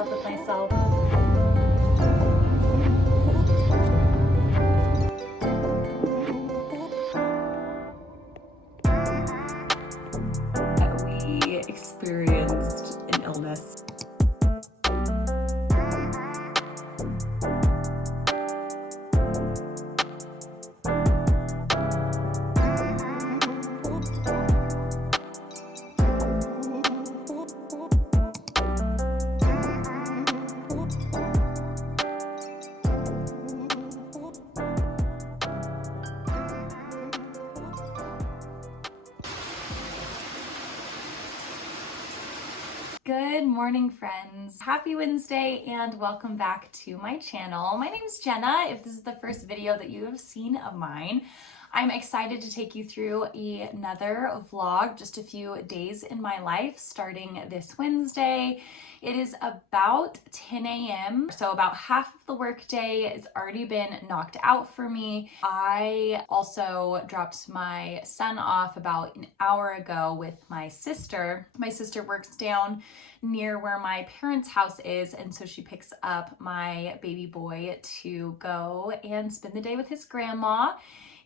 bad with myself. We experienced an illness. Good morning, friends. Happy Wednesday and welcome back to my channel. My name is Jenna. If this is the first video that you have seen of mine, I'm excited to take you through another vlog, just a few days in my life starting this Wednesday. It is about 10 a.m. So about half of the workday has already been knocked out for me. I also dropped my son off about an hour ago with my sister. My sister works down near where my parents' house is, and so she picks up my baby boy to go and spend the day with his grandma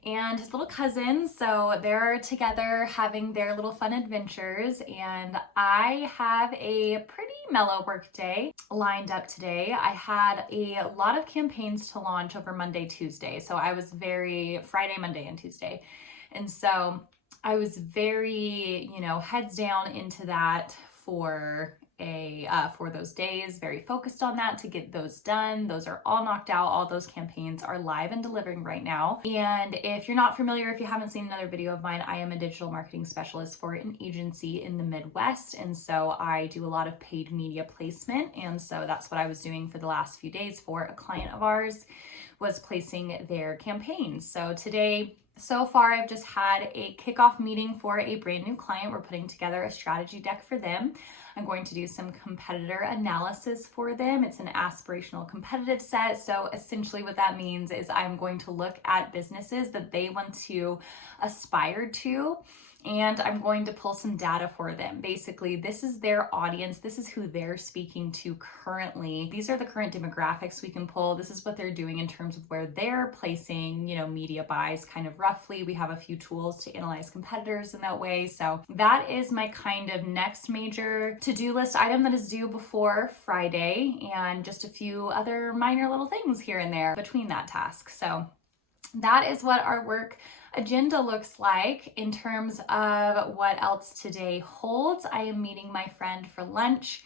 and his little cousin. So they're together having their little fun adventures, and I have a pretty mellow work day lined up today. I had a lot of campaigns to launch over Monday, Tuesday. So I was Friday, Monday, and Tuesday. And so I was very, heads down into that for those days, very focused on that to get those done. Those are all knocked out. All those campaigns are live and delivering right now. And if you're not familiar, if you haven't seen another video of mine, I am a digital marketing specialist for an agency in the Midwest. And so I do a lot of paid media placement. And so that's what I was doing for the last few days for a client of ours, was placing their campaigns. So today, so far, I've just had a kickoff meeting for a brand new client. We're putting together a strategy deck for them. I'm going to do some competitor analysis for them. It's an aspirational competitive set. So essentially what that means is I'm going to look at businesses that they want to aspire to, and I'm going to pull some data for them. Basically, this is their audience. This is who they're speaking to currently. These are the current demographics we can pull. This is what they're doing in terms of where they're placing, media buys kind of roughly. We have a few tools to analyze competitors in that way. So that is my kind of next major to-do list item that is due before Friday, and just a few other minor little things here and there between that task. So that is what our work agenda looks like. In terms of what else today holds, I am meeting my friend for lunch,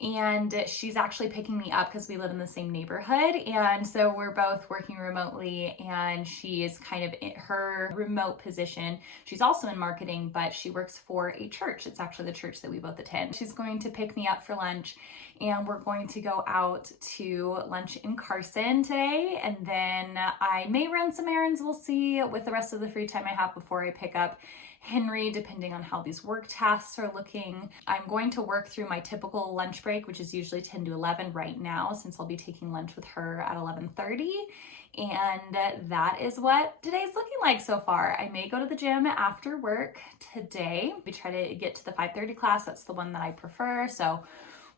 and she's actually picking me up because we live in the same neighborhood. And so we're both working remotely, and she is kind of in her remote position. She's also in marketing, but she works for a church. It's actually the church that we both attend. She's going to pick me up for lunch, and we're going to go out to lunch in Carson today. And then I may run some errands. We'll see with the rest of the free time I have before I pick up Henry, depending on how these work tasks are looking. I'm going to work through my typical lunch break, which is usually 10 to 11 right now, since I'll be taking lunch with her at 11:30. And that is what today's looking like so far. I may go to the gym after work today. We try to get to the 5:30 class. That's the one that I prefer. So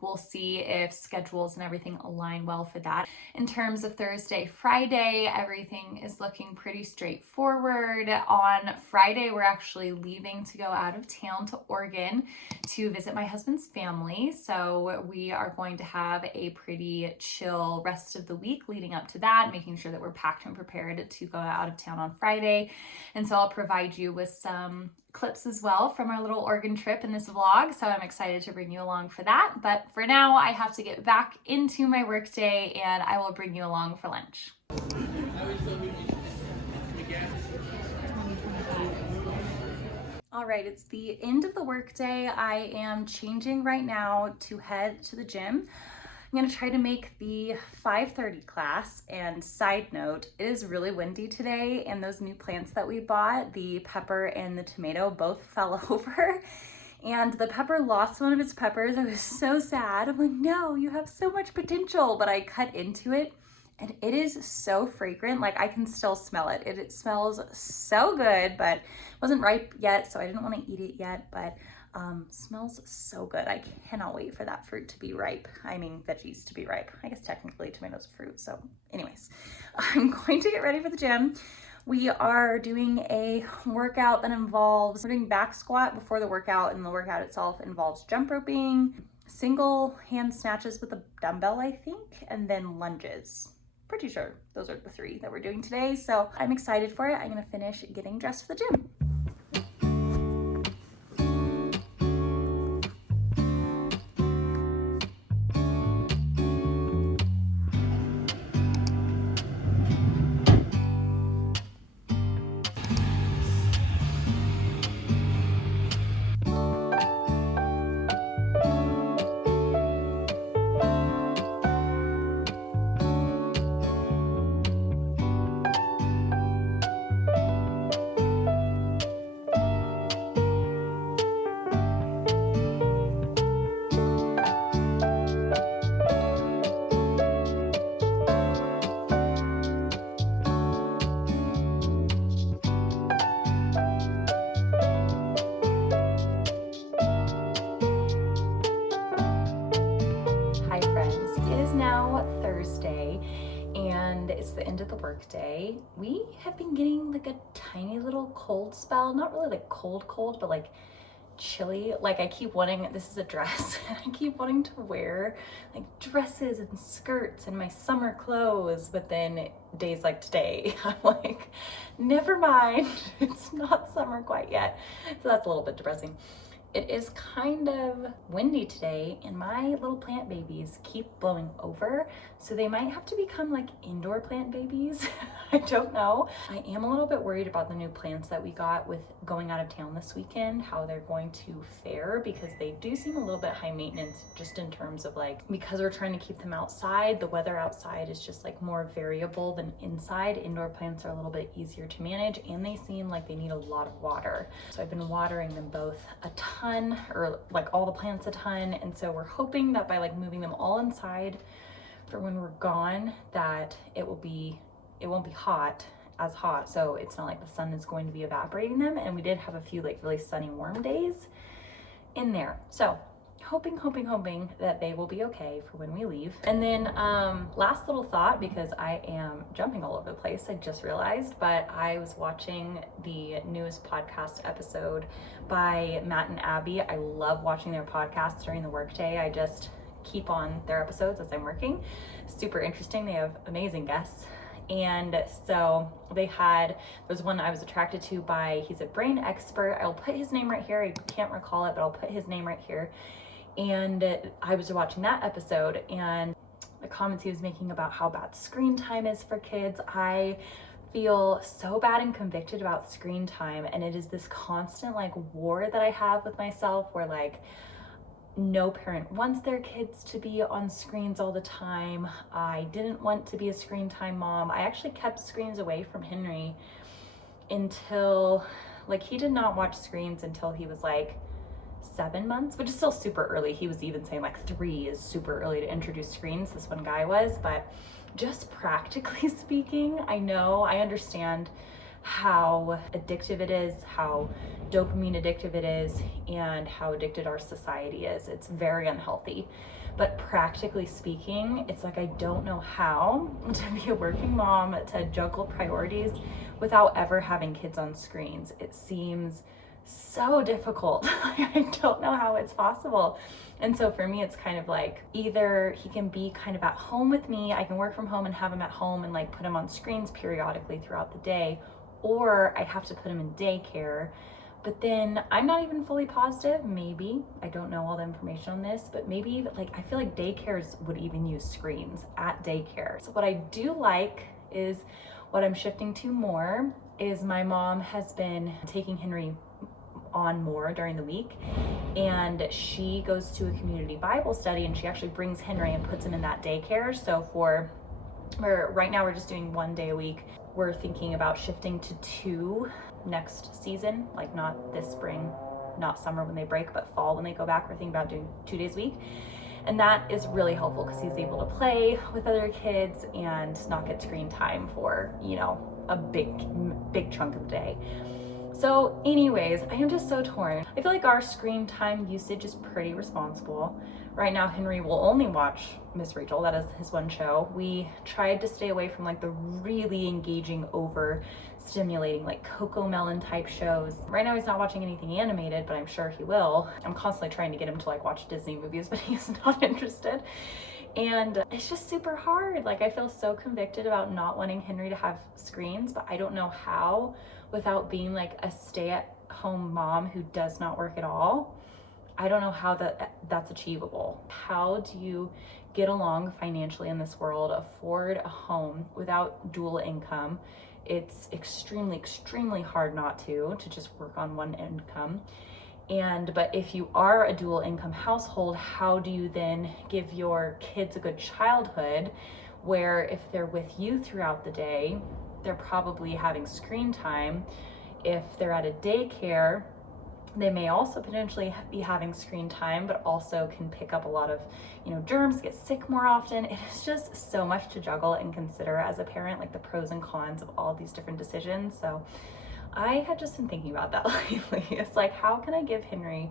we'll see if schedules and everything align well for that. In terms of Thursday, Friday, everything is looking pretty straightforward. On Friday, we're actually leaving to go out of town to Oregon to visit my husband's family. So we are going to have a pretty chill rest of the week leading up to that, making sure that we're packed and prepared to go out of town on Friday. And so I'll provide you with some clips as well from our little Oregon trip in this vlog, so I'm excited to bring you along for that. But for now, I have to get back into my workday, and I will bring you along for lunch. All right, it's the end of the workday. I am changing right now to head to the gym. I'm gonna try to make the 5:30 class, and side note, it is really windy today, and those new plants that we bought, the pepper and the tomato, both fell over, and the pepper lost one of its peppers. I was so sad. I'm like, no, you have so much potential, but I cut into it, and it is so fragrant. Like, I can still smell it. It smells so good, but it wasn't ripe yet, so I didn't want to eat it yet, but Smells so good. I cannot wait for that fruit to be ripe. I mean, veggies to be ripe. I guess technically tomatoes are fruit. So anyways, I'm going to get ready for the gym. We are doing a workout that involves, we're doing back squat before the workout, and the workout itself involves jump roping, single hand snatches with a dumbbell, I think, and then lunges. Pretty sure those are the 3 that we're doing today. So I'm excited for it. I'm gonna finish getting dressed for the gym. Now Thursday, and it's the end of the workday. We have been getting like a tiny little cold spell, not really like cold, but like chilly. Like I keep wanting, this is a dress, and I keep wanting to wear like dresses and skirts and my summer clothes, but then days like today, I'm like, never mind, it's not summer quite yet. So that's a little bit depressing. It is kind of windy today, and my little plant babies keep blowing over, so they might have to become like indoor plant babies. I don't know. I am a little bit worried about the new plants that we got with going out of town this weekend, how they're going to fare, because they do seem a little bit high maintenance, just in terms of like, because we're trying to keep them outside, the weather outside is just like more variable than inside. Indoor plants are a little bit easier to manage, and they seem like they need a lot of water. So I've been watering them both a ton, or like all the plants a ton, and so we're hoping that by like moving them all inside for when we're gone, that it won't be as hot, so it's not like the sun is going to be evaporating them. And we did have a few like really sunny warm days in there, so hoping that they will be okay for when we leave. And then last little thought, because I am jumping all over the place, I just realized, but I was watching the newest podcast episode by Matt and Abby. I love watching their podcasts during the workday. I just keep on their episodes as I'm working. Super interesting. They have amazing guests. And so there's one I was attracted to by, he's a brain expert. I'll put his name right here. I can't recall it, but I'll put his name right here. And I was watching that episode, and the comments he was making about how bad screen time is for kids. I feel so bad and convicted about screen time, and it is this constant like war that I have with myself, where like no parent wants their kids to be on screens all the time. I didn't want to be a screen time mom. I actually kept screens away from Henry until, like, he did not watch screens until he was like 7 months, which is still super early. He was even saying like 3 is super early to introduce screens, this one guy was. But just practically speaking, I understand how addictive it is, how dopamine addictive it is, and how addicted our society is. It's very unhealthy. But practically speaking, it's like I don't know how to be a working mom, to juggle priorities without ever having kids on screens. It seems so difficult. I don't know how it's possible. And so for me, it's kind of like, either he can be kind of at home with me, I can work from home and have him at home and like put him on screens periodically throughout the day, or I have to put him in daycare. But then I'm not even fully positive, maybe, I don't know all the information on this, but maybe like, I feel like daycares would even use screens at daycare. So what I do like is, what I'm shifting to more is, my mom has been taking Henry on more during the week, and she goes to a community Bible study, and she actually brings Henry and puts him in that daycare. So right now we're just doing 1 day a week. We're thinking about shifting to 2 next season, like not this spring, not summer when they break, but fall when they go back. We're thinking about doing 2 days a week. And that is really helpful because he's able to play with other kids and not get screen time for, a big chunk of the day. So anyways, I am just so torn. I feel like our screen time usage is pretty responsible. Right now, Henry will only watch Miss Rachel. That is his one show. We tried to stay away from like the really engaging, over stimulating, like Coco Melon type shows. Right now he's not watching anything animated, but I'm sure he will. I'm constantly trying to get him to like watch Disney movies, but he's not interested. And it's just super hard. Like, I feel so convicted about not wanting Henry to have screens, but I don't know how without being like a stay-at-home mom who does not work at all. I don't know how that's achievable. How do you get along financially in this world, afford a home without dual income? It's extremely, extremely hard not to just work on one income. But if you are a dual income household, how do you then give your kids a good childhood where if they're with you throughout the day, they're probably having screen time. If they're at a daycare, they may also potentially be having screen time, but also can pick up a lot of, germs, get sick more often. It is just so much to juggle and consider as a parent, like the pros and cons of all these different decisions. So I had just been thinking about that lately. It's like, how can I give Henry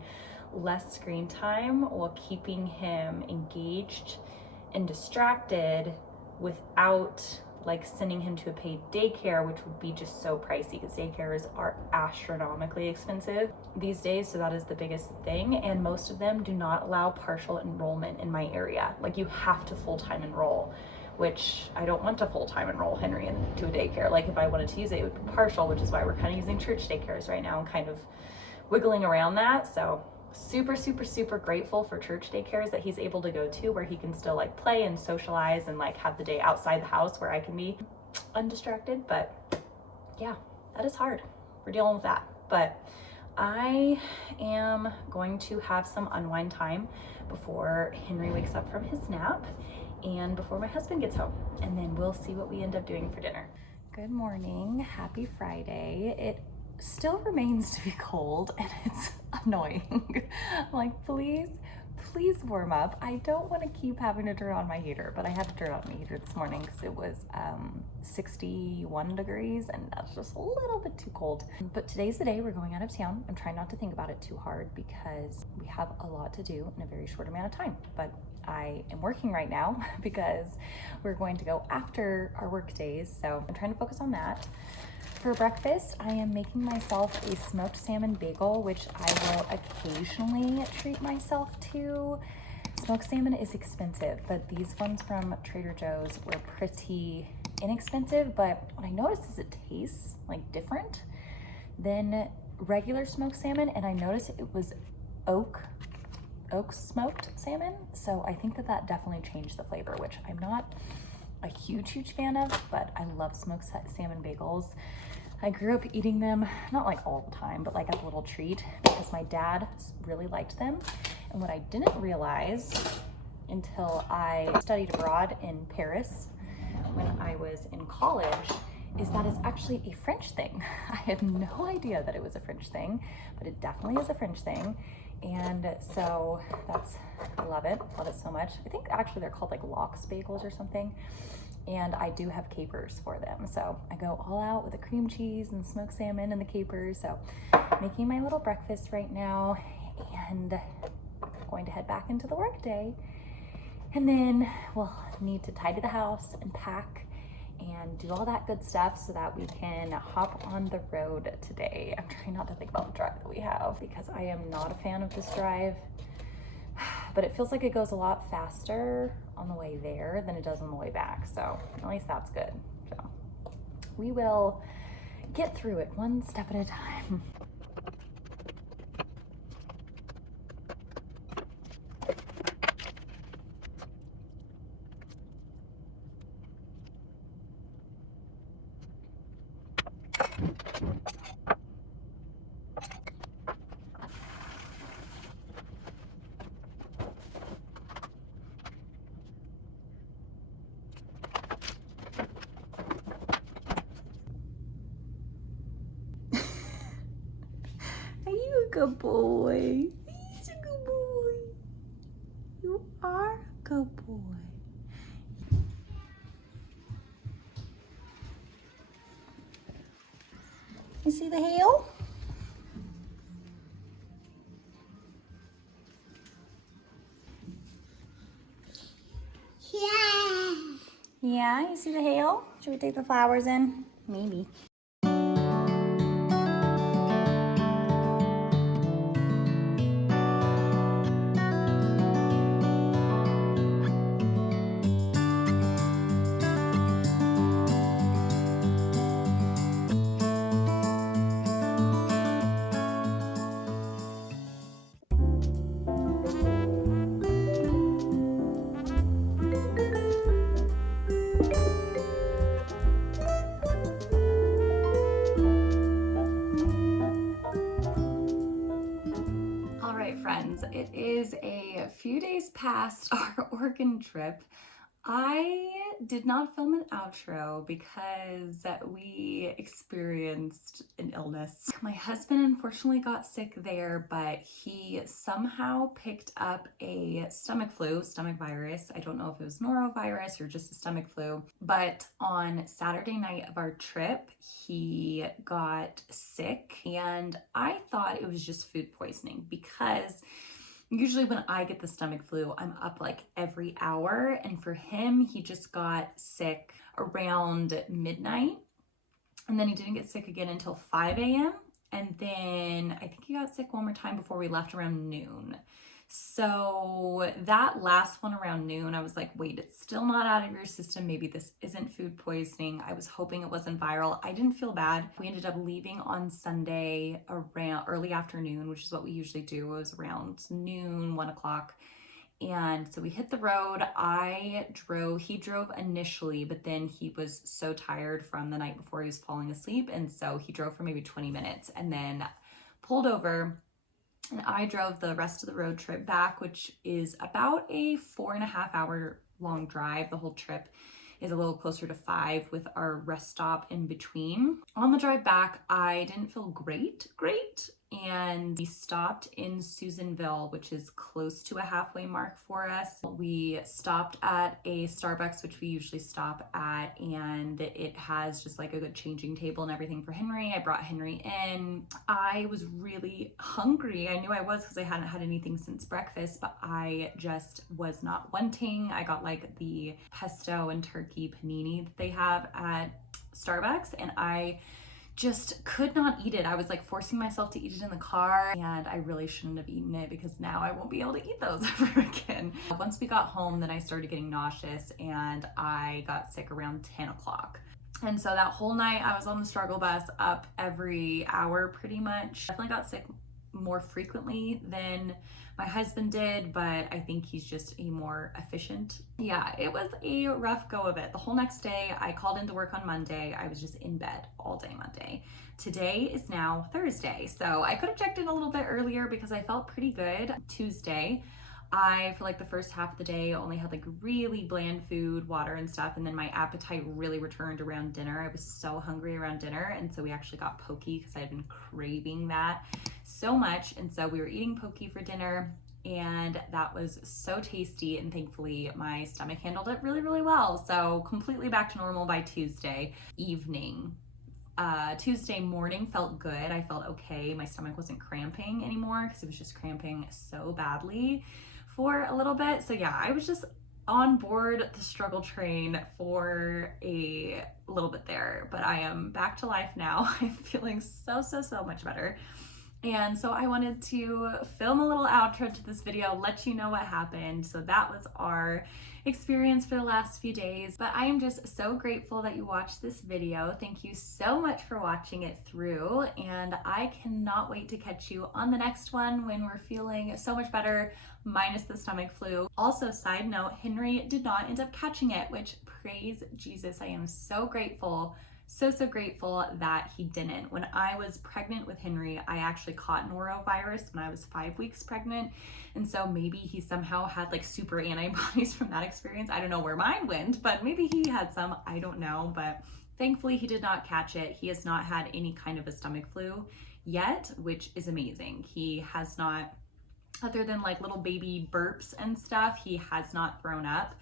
less screen time while keeping him engaged and distracted without like sending him to a paid daycare, which would be just so pricey because daycares are astronomically expensive these days. So that is the biggest thing. And most of them do not allow partial enrollment in my area. Like, you have to full-time enroll, which I don't want to full-time enroll Henry into a daycare. Like, if I wanted to use it, it would be partial, which is why we're kind of using church daycares right now and kind of wiggling around that. So super, super, super grateful for church daycares that he's able to go to, where he can still like play and socialize and like have the day outside the house where I can be undistracted. But yeah, that is hard. We're dealing with that. But I am going to have some unwind time before Henry wakes up from his nap and before my husband gets home, and then we'll see what we end up doing for dinner. Good morning, happy Friday. It still remains to be cold and it's annoying. I'm like, please warm up. I don't want to keep having to turn on my heater, but I had to turn on my heater this morning because it was 61 degrees and that's just a little bit too cold. But today's the day we're going out of town. I'm trying not to think about it too hard because we have a lot to do in a very short amount of time. But I am working right now because we're going to go after our work days. So I'm trying to focus on that. For breakfast, I am making myself a smoked salmon bagel, which I will occasionally treat myself to. Smoked salmon is expensive, but these ones from Trader Joe's were pretty inexpensive. But what I noticed is it tastes like different than regular smoked salmon, and I noticed it was oak smoked salmon. So I think that definitely changed the flavor, which I'm not a huge fan of, but I love smoked salmon bagels. I grew up eating them, not like all the time, but like as a little treat because my dad really liked them. And what I didn't realize until I studied abroad in Paris when I was in college is that it's actually a French thing. I had no idea that it was a French thing, but it definitely is a French thing. And so I love it so much. I think actually they're called like lox bagels or something. And I do have capers for them. So I go all out with the cream cheese and smoked salmon and the capers. So making my little breakfast right now and going to head back into the work day. And then we'll need to tidy the house and pack and do all that good stuff so that we can hop on the road today. I'm trying not to think about the drive that we have because I am not a fan of this drive, but it feels like it goes a lot faster on the way there than it does on the way back. So at least that's good. So we will get through it one step at a time. Are you a good boy? He's a good boy. You are a good boy. You see the hail? Yeah, you see the hail? Should we take the flowers in? Maybe. All right, friends, it is a few days past our Oregon trip. I did not film an outro because we experienced an illness. My husband unfortunately got sick there, but he somehow picked up a stomach virus. I don't know if it was norovirus or just a stomach flu, but on Saturday night of our trip, he got sick, and I thought it was just food poisoning because usually when I get the stomach flu, I'm up like every hour. And for him, he just got sick around midnight. And then he didn't get sick again until 5 a.m. And then I think he got sick one more time before we left around noon. So that last one around noon, I was like, wait, it's still not out of your system. Maybe this isn't food poisoning. I was hoping it wasn't viral. I didn't feel bad. We ended up leaving on Sunday around early afternoon, which is what we usually do. It was around noon, 1 o'clock. And so we hit the road. He drove initially, but then he was so tired from the night before he was falling asleep. And so he drove for maybe 20 minutes and then pulled over. And I drove the rest of the road trip back, which is about a 4.5 hour long drive. The whole trip is a little closer to 5 with our rest stop in between. On the drive back, I didn't feel great. And we stopped in Susanville, which is close to a halfway mark for us. We stopped at a Starbucks, which we usually stop at, and it has just like a good changing table and everything for Henry. I brought Henry in. I was really hungry. I knew I was because I hadn't had anything since breakfast, but I just was not wanting. I got like the pesto and turkey panini that they have at Starbucks, and I just could not eat it. I was like forcing myself to eat it in the car, and I really shouldn't have eaten it because now I won't be able to eat those ever again. Once we got home, then I started getting nauseous and I got sick around 10 o'clock. And so that whole night I was on the struggle bus up every hour pretty much. Definitely got sick more frequently than my husband did, but I think he's just a more efficient. Yeah, it was a rough go of it. The whole next day, I called into work on Monday. I was just in bed all day Monday. Today is now Thursday, so I could have checked in a little bit earlier because I felt pretty good. Tuesday, for like the first half of the day, only had like really bland food, water and stuff, and then my appetite really returned around dinner. I was so hungry around dinner, and so we actually got poke because I had been craving that so much, and so we were eating poke for dinner, and that was so tasty, and thankfully my stomach handled it really, really well. So completely back to normal by Tuesday evening. Tuesday morning felt good. I felt okay. My stomach wasn't cramping anymore because it was just cramping so badly for a little bit. So yeah, I was just on board the struggle train for a little bit there, but I am back to life now. I'm feeling so much better. And so I wanted to film a little outro to this video, let you know what happened. So that was our experience for the last few days. But I am just so grateful that you watched this video. Thank you so much for watching it through. And I cannot wait to catch you on the next one when we're feeling so much better, minus the stomach flu. Also, side note, Henry did not end up catching it, which praise Jesus, I am so grateful. So grateful that he didn't. When I was pregnant with Henry, I actually caught norovirus when I was 5 weeks pregnant. And so maybe he somehow had like super antibodies from that experience. I don't know where mine went, but maybe he had some, I don't know. But thankfully he did not catch it. He has not had any kind of a stomach flu yet, which is amazing. He has not, other than like little baby burps and stuff, he has not thrown up.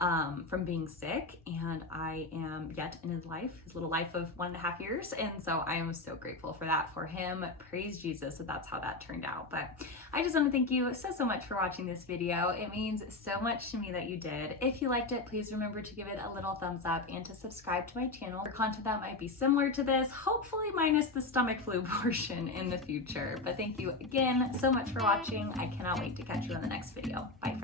from being sick, and I am yet in his life, his little life of 1.5 years. And so I am so grateful for that for him. Praise Jesus that that's how that turned out. But I just want to thank you so much for watching this video. It means so much to me that you did. If you liked it, please remember to give it a little thumbs up and to subscribe to my channel for content that might be similar to this, hopefully minus the stomach flu portion in the future. But thank you again so much for watching. I cannot wait to catch you in the next video. Bye.